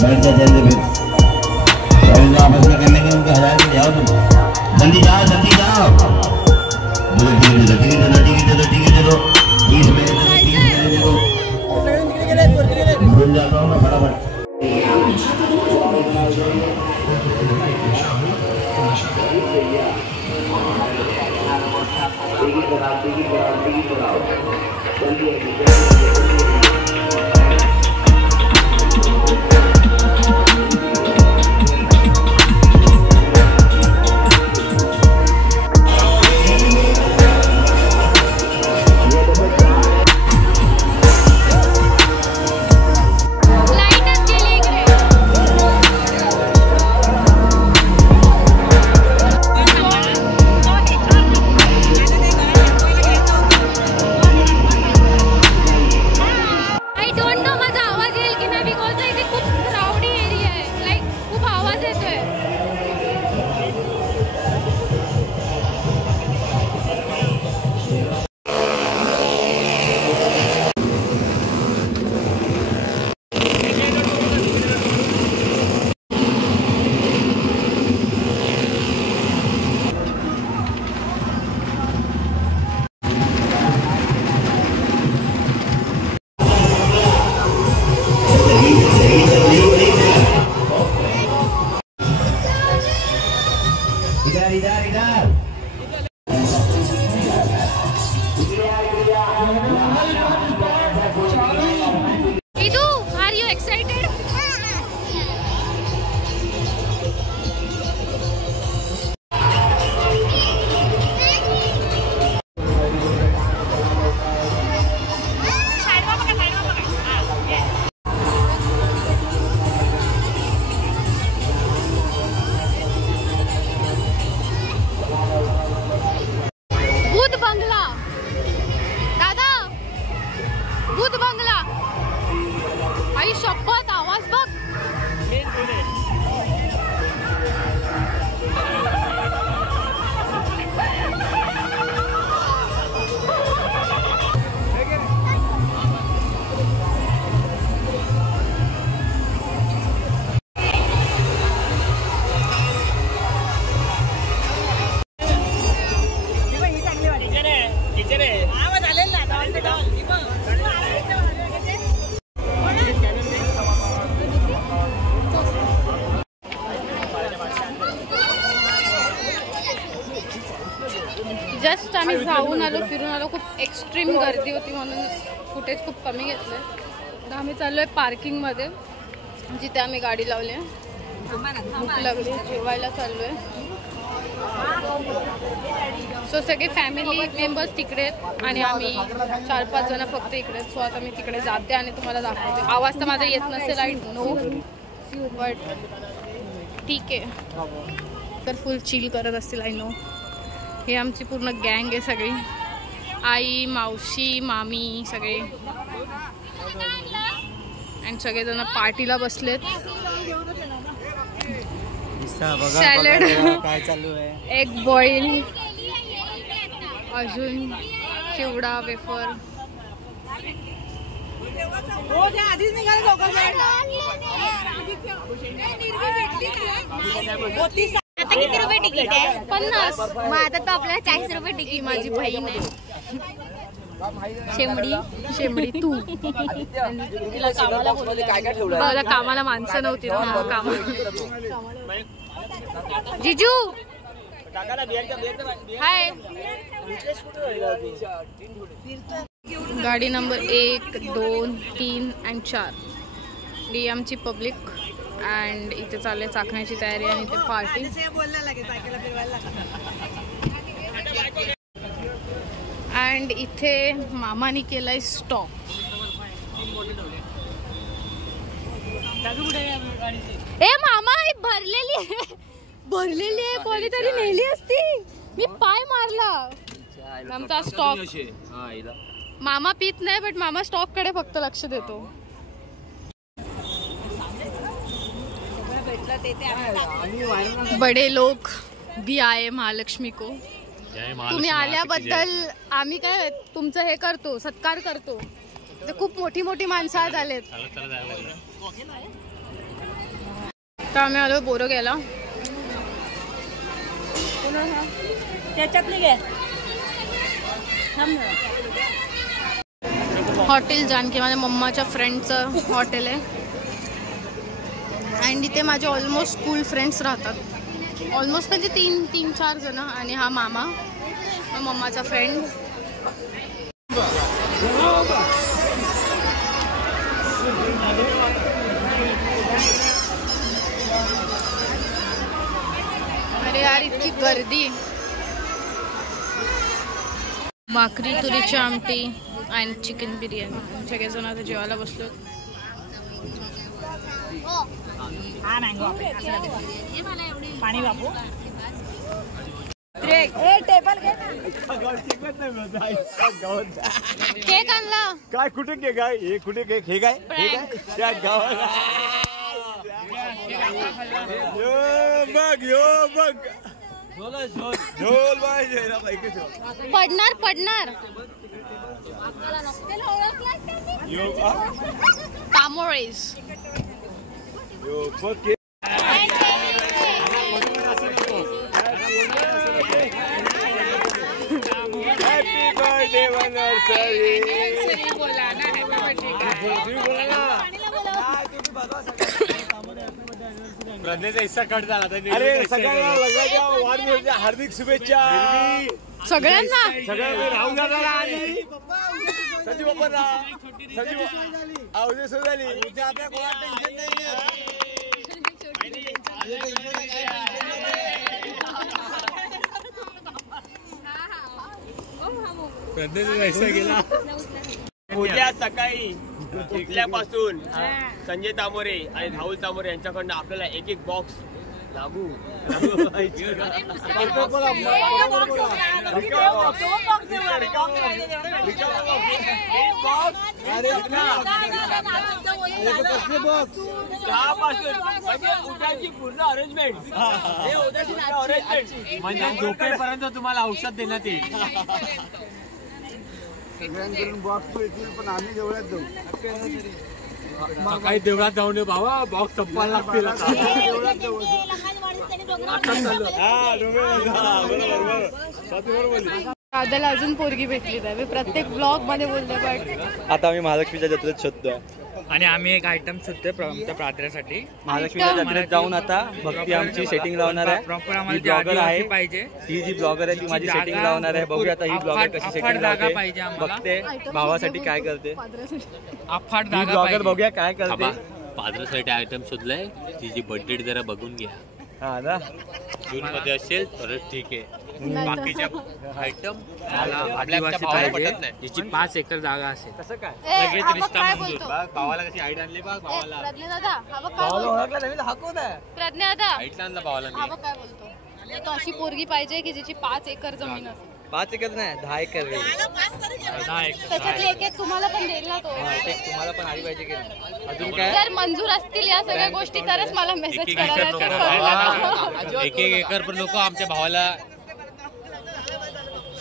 बैठ जा जल्दी फिर आपस में करने के उनके 1000 के जाओ तुम जल्दी जाओ टिकट दे दो 20 मिनट दे दो भूल जाता हूँ मैं फटाफट। जस्ट आम्ही जाऊन आलो, फिरून आलो. खूप एक्स्ट्रीम गर्दी होती म्हणून फुटेज खूप कमी घेतलं. तर आम्ही चाललो आहे पार्किंगमध्ये, जिथे आम्ही गाडी लावली आहे. भूक लागली, जेवायला चाललो आहे. सो सगळे फॅमिली मेंबर्स तिकडे आहेत आणि आम्ही 4-5 जण फक्त इकडे आहेत. सो आता मी तिकडे जाते आणि तुम्हाला दाखवते. आवाज तर माझा येत नसेल, आय नो, बट ठीक आहे. तर फुल चिल करत असतील, आय नो. हे आमची पूर्ण गँग आहे सगळी, आई, मावशी, मामी सगळे. आणि सगळेजण पार्टीला बसलेत. सॅलड, काय चालू आहे, एग बॉईल, अजून चिवडा, वेफर. आता किती रुपये तिकीट आहे? 50. मग आता तो आपल्याला 40 रुपये तिकीट. माझी बहीण आहे शेमडी तू. तिला कामाला माणसं नव्हती ना, कामाला. जिजू हाय. गाडी नंबर 1, 2, 3 आणि 4 ही आमची पब्लिक. अँड इथे चालले चाकण्याची तयारी आणि इथे पार्टी. अँड इथे मामानी केलाय स्टॉप. ए मामा, भरलेली आहे, कोणीतरी नेली असती. मी पाय मारला. आमचा स्टॉक. मामा पित नाही, बट मामा स्टॉक कडे फक्त लक्ष देतो. बड़े लोग भी आए महालक्ष्मी को. तुम्ही आल्याबद्दल आम्ही काय तुमचं हे करतो, सत्कार करतो. खूप मोठी मोठी माणसं आज आलेत. तर आम्ही आलो बोरं गेला. हॉटेल जानकी माझ्या मम्माच्या फ्रेंडचं हॉटेल आहे. अँड इथे माझे ऑलमोस्ट स्कूल फ्रेंड्स राहतात. ऑलमोस्ट म्हणजे 3-4 जण. आणि हा मामा मम्माचा फ्रेंड. अरे यार इतकी गर्दी. भाकरी, तुरीची आमटी आणि चिकन बिर्याणी. सगळेजण आता जेवायला बसलो. पाणी बाबू केक आणला काय? कुठे केक आहे? हे कुठे केक? हे काय? हे काय? त्या गावाला बघ झोल पाहिजे. पडणार तामोळेस. Happy birthday anniversary. प्रज्ञेचा हिस्सा कट झाला. अरे सगळ्यांना लग्नाच्या वाढदिवसाच्या हार्दिक शुभेच्छा. सगळ्यांना राहुल दादाला आणि संजीव बाप्पांना. संजीव उद्या सुरू झाली. उद्या आपल्या कोणाला टेन्शन नाही. प्रज्ञेचा हिस्सा गेला. उद्या सकाळी उठल्यापासून संजय तामोरे आणि राहुल तामोरे यांच्याकडनं आपल्याला एक बॉक्स लागू. उद्याची पूर्ण अरेंजमेंट म्हणजे झोपेपर्यंत तुम्हाला औषध देण्यात येईल. सगळ्यांकडून बॉक्स येतील पण आम्ही देवळात जाऊ. सकाळी देवळात जाऊन ये बाबा. बॉक्स संपायला लागतील. दादाला अजून पोरगी भेटली नाही. प्रत्येक ब्लॉग मध्ये बोलते. पण आता आम्ही महालक्ष्मीच्या जत्रेत शोधतोय. आणि आम्ही एक आयटम शोधतोय आमच्या प्रात्र्यासाठी. महालक्ष्मीच्या जत्रेत जाऊन आता भक्ती आमची सेटिंग लावणार आहे. प्रॉपर ही आम्हाला ब्लॉगर आहे पाहिजे. ही जी ब्लॉगर आहे ती माझी सेटिंग लावणार आहे. बघूया आता ही ब्लॉगर कशी सेटिंग लावते. पाहिजे आम्हाला. बघते भावासाठी काय करते. अफाट ही जागा ब्लॉगर पाहिजे. बघूया काय करते. पादरासाठी आयटम शोधलाय. तिची बर्थडे जरा बघून घ्या. हा ना. जून मध्ये असेल तरच ठीक आहे. बाकीच्या आयटम आदिवासी पाहिजे. तिची 5 एकर जागा असेल. कसं काय लगेच रिश्ता मंजूर. भावाला कशी आयडिया आणली बघ. भावाला भावाला ओळखला नाही हाकवत आहे. प्रज्ञा दादा आयडिया आणला भावाला. हा बघ काय बोलतो. तो अशी पोरगी पाहिजे की जिची 5 एकर जमीन असेल. 5 एकर नाही 10 एकर. 10 एकर. त्याच्यातली एक तुम्हाला पण देईल ना तो. तुम्हाला पण आली पाहिजे की अजून काय. जर मंजूर असतील या सगळ्या गोष्टी तरच मला मेसेज एक करायला. एक एकर पण नको आमच्या भावाला.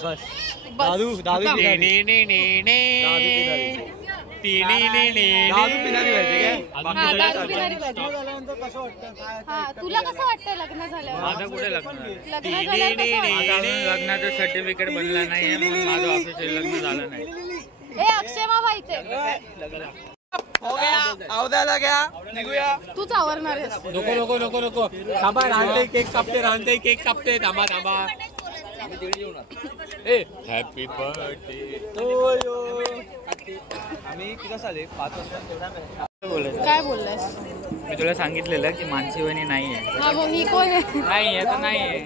बस दादू पिणारी पाहिजे हा तुला कसं वाटतंय लग्न झाल्यावर. माझं कुठे लग्न लग्न झाल्यावर कसं वाटतं? लग्नाचं सर्टिफिकेट बनलं नाही म्हणून माझं ऑफिशियल लग्न झालं नाही. ए अक्षय माहिती अवधाला घ्या निघूया. तूच आवरणार आहेस. नको नको नको नको. थांबा. राहते केक कापते. राहते केक कापते. थांबा थांबा. Happy birthday. आम्ही किती आले 5 वाजता. काय बोललास. मी तुला सांगितलेलं की मानसी वहिनी नाहीये. हा मग ही कोण आहे. नाहीये तर नाहीये.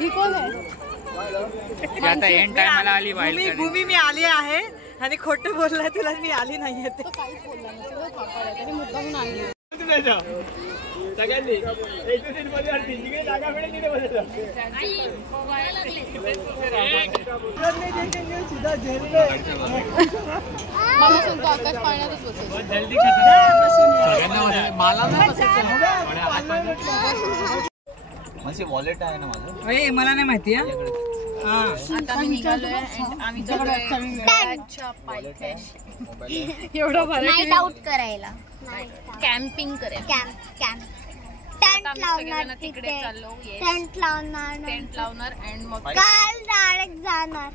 ही कोण आहे. ती आता एंड टाइमला आली वाईल्ड. भूमी मी आली आहे आणि खोटं बोललाय तुला. मी आली नाहीये. ते काहीच बोलला नाही. सगळं थापाड आहे. त्याने मुद्दामून आणली. सगळ्यांनी मला सांगतो आकाश पाळण्यातच बसेल. मला वॉलेट आहे ना माझं. मला नाही माहिती. आता आम्ही निघालोय and आम्ही चाललोय गडाच्या पायथ्याशी. एवढं भारी नाईट आउट करायला, कॅम्पिंग करायला. कॅम्प आता आम्ही सगळेजण तिकडे चाललो. टेंट लावणार अँड मग काल डायरेक्ट जाणार.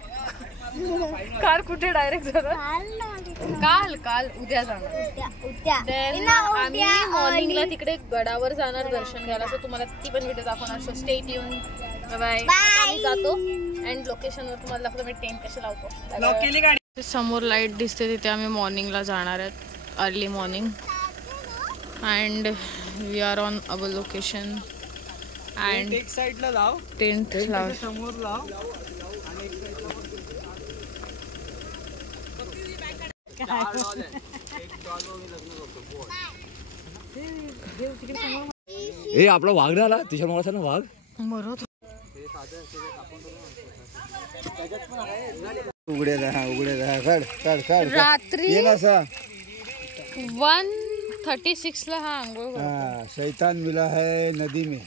कार कुठे डायरेक्ट जाणार? काल उद्या जाणार. उद्या आम्ही मॉर्निंगला तिकडे गडावर जाणार दर्शन घ्यायला. सो तुम्हाला ती पण व्हिडिओ दाखवणार. So stay tune. बाय. आम्ही जातो अँड लोकेशनवर तुम्हाला दाखवतो मी टेंट कसे लावतो. समोर लाईट दिसते तिथे आम्ही मॉर्निंगला जाणार आहेत. Early morning and we are on our location. And एक साइडला लाव, टेंट लाव समोर लाव. ए आपला वाघ आला तुझ्या मुळे ना वाघ. बरोबर. उघडे राहा रात्री ये ना सा 1:36 ला हा आंघोळ. शैतान मिला है नदी में.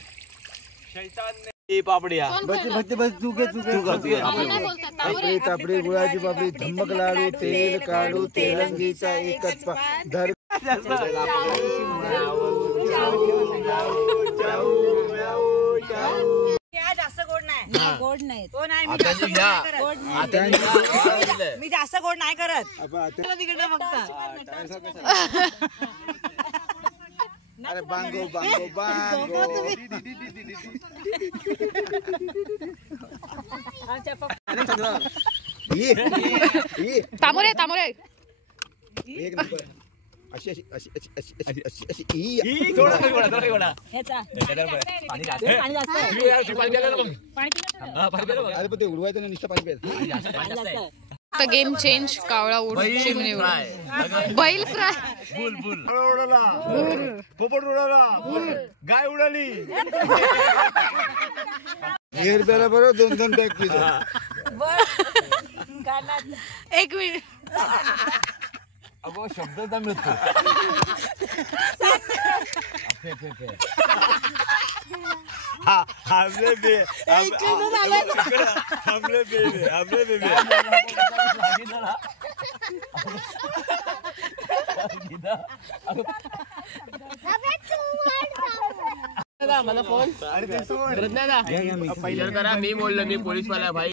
पापडिया बस तापडी गुळाची पापडी धम्मक लाडू तेल काढू तेलंगीचा एकच धर. जास्त गोड नाही. गोड नाही. मी जास्त गोड नाही करत. तिकडे फक्त अरे बांगो तामोरे एक नंबर. अशी अरे पण ते उडवायचं नाही, नुसतं पाणी प्यायचं. Game change. कावळा उडची बैल फ्राय. बुल उडाला, पोपट उडाला, गाय उडाली. हेर त्याला बरं 2-2 पॅक पिझ्झा. 1 मिनिट. अगो शब्द मिळतो. हमले बे मला फोन. मी बोललो मी पोलीस वाला भाई.